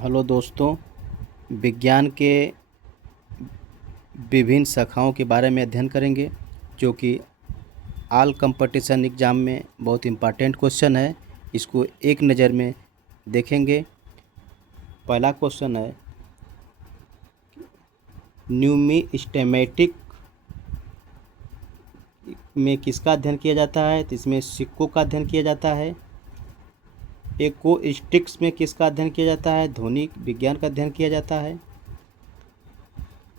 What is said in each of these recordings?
Hello दोस्तों। विज्ञान के विभिन्न शाखाओं के बारे में अध्ययन करेंगे जो कि ऑल कंपटीशन एग्ज़ाम में बहुत इम्पॉर्टेंट क्वेश्चन है। इसको एक नज़र में देखेंगे। पहला क्वेश्चन है, न्यूमिस्टेमेटिक में किसका अध्ययन किया जाता है? तो इसमें सिक्कों का अध्ययन किया जाता है। एक्रोस्टिक्स में किसका अध्ययन किया जाता है? ध्वनि विज्ञान का अध्ययन किया जाता है।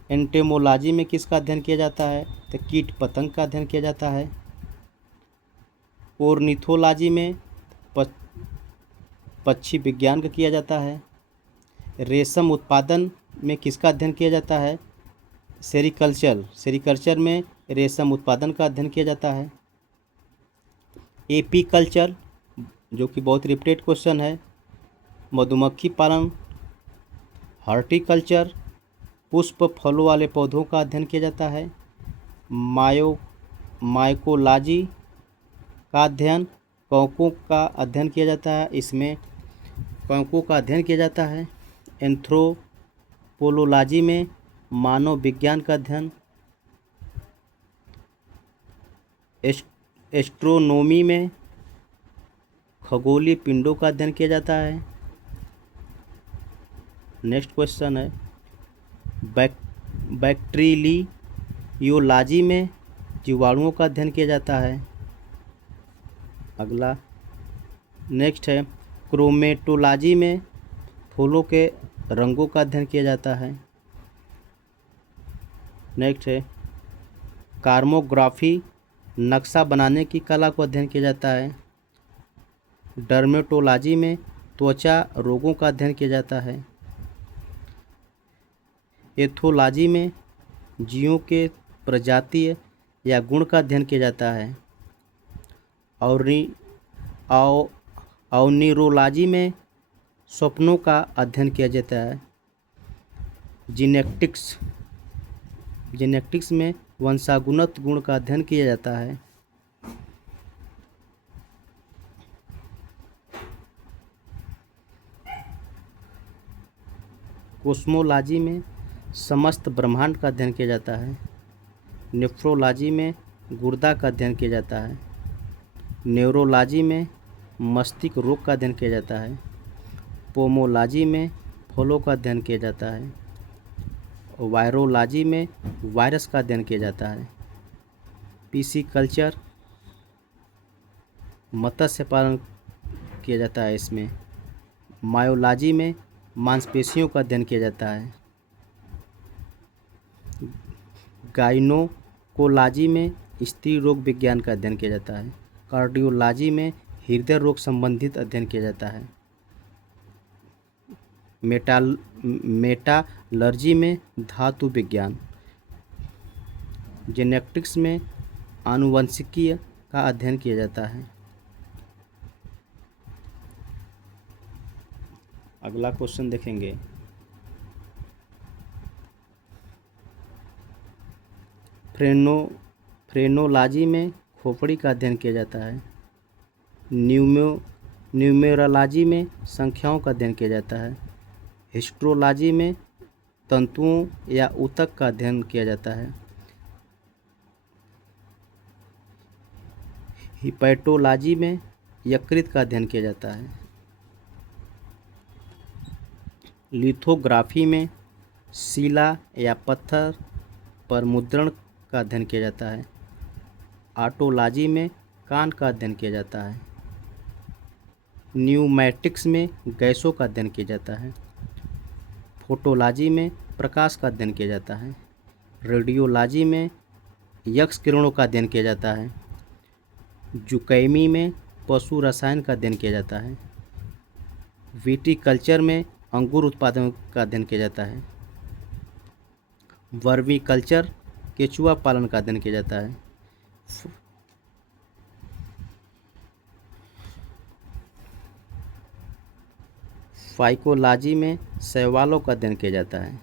एंटेमोलॉजी में किसका अध्ययन किया जाता है? तो कीट पतंग का अध्ययन किया जाता है। ओर्निथोलॉजी में पक्षी विज्ञान का किया जाता है। रेशम उत्पादन में किसका अध्ययन किया जाता है? सेरीकल्चर में रेशम उत्पादन का अध्ययन किया जाता है। एपीकल्चर, जो कि बहुत रिपीटेड क्वेश्चन है, मधुमक्खी पालन। हॉर्टिकल्चर, पुष्प फलों वाले पौधों का अध्ययन किया जाता है। माइकोलॉजी का अध्ययन कवकों का अध्ययन किया जाता है। इसमें कवकों का अध्ययन किया जाता है। एंथ्रोपोलॉजी में मानव विज्ञान का अध्ययन। एस्ट्रोनॉमी में खगोलीय पिंडों का अध्ययन किया जाता है। नेक्स्ट क्वेश्चन है, बैक्टीरियोलॉजी में जीवाणुओं का अध्ययन किया जाता है। अगला नेक्स्ट है, क्रोमेटोलॉजी में फूलों के रंगों का अध्ययन किया जाता है। नेक्स्ट है, कार्टोग्राफी, नक्शा बनाने की कला को अध्ययन किया जाता है। डर्मेटोलॉजी में त्वचा रोगों का अध्ययन किया जाता है। एथोलॉजी में जीवों के प्रजातीय या गुण का अध्ययन किया जाता है। और न्यूरोलॉजी में स्वप्नों का अध्ययन किया जाता है। जेनेटिक्स में वंशानुगत गुण का अध्ययन किया जाता है। कोस्मोलॉजी में समस्त ब्रह्मांड का अध्ययन किया जाता है। नेफ्रोलॉजी में गुर्दा का अध्ययन किया जाता है। न्यूरोलॉजी में मस्तिष्क रोग का अध्ययन किया जाता है। पोमोलॉजी में फलों का अध्ययन किया जाता है। वायरोलॉजी में वायरस का अध्ययन किया जाता है। पिसिकल्चर मत्स्य पालन किया जाता है। इसमें मायोलॉजी में मांसपेशियों का अध्ययन किया जाता है। गाइनोकोलॉजी में स्त्री रोग विज्ञान का अध्ययन किया जाता है। कार्डियोलॉजी में हृदय रोग संबंधित अध्ययन किया जाता है। मेटालर्जी में धातु विज्ञान। जेनेटिक्स में आनुवंशिकी का अध्ययन किया जाता है। अगला क्वेश्चन देखेंगे, फ्रेनोलॉजी में खोपड़ी का अध्ययन किया जाता है। न्यूमेरोलॉजी में संख्याओं का अध्ययन किया जाता है। हिस्टोलॉजी में तंतुओं या ऊतक का अध्ययन किया जाता है। हिपैटोलॉजी में यकृत का अध्ययन किया जाता है। लिथोग्राफी में शिला या पत्थर पर मुद्रण का अध्ययन किया जाता है। ऑटोलॉजी में कान का अध्ययन किया जाता है। न्यूमैटिक्स में गैसों का अध्ययन किया जाता है। फोटोलॉजी में प्रकाश का अध्ययन किया जाता है। रेडियोलॉजी में एक्स किरणों का अध्ययन किया जाता है। जुकैमी में पशु रसायन का अध्ययन किया जाता है। विटीकल्चर में अंगूर उत्पादन का अध्ययन किया जाता है। वर्मीकल्चर केचुआ पालन का अध्ययन किया जाता है। फाइकोलॉजी में शैवालों का अध्ययन किया जाता है।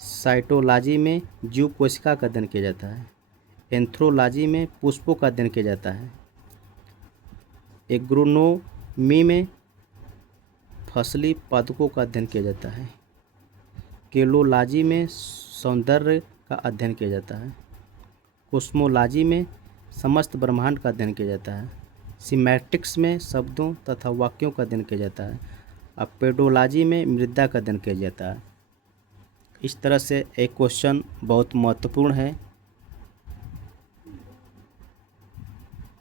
साइटोलॉजी में जीव कोशिका का अध्ययन किया जाता है। एंथ्रोलॉजी में पुष्पों का अध्ययन किया जाता है। एग्रोनोमी में फसली पादपों का अध्ययन किया जाता है। केलोलॉजी में सौंदर्य का अध्ययन किया जाता है। कोस्मोलॉजी में समस्त ब्रह्मांड का अध्ययन किया जाता है। सीमैटिक्स में शब्दों तथा वाक्यों का अध्ययन किया जाता है। अब पेडोलॉजी में मृदा का अध्ययन किया जाता है। इस तरह से एक क्वेश्चन बहुत महत्वपूर्ण है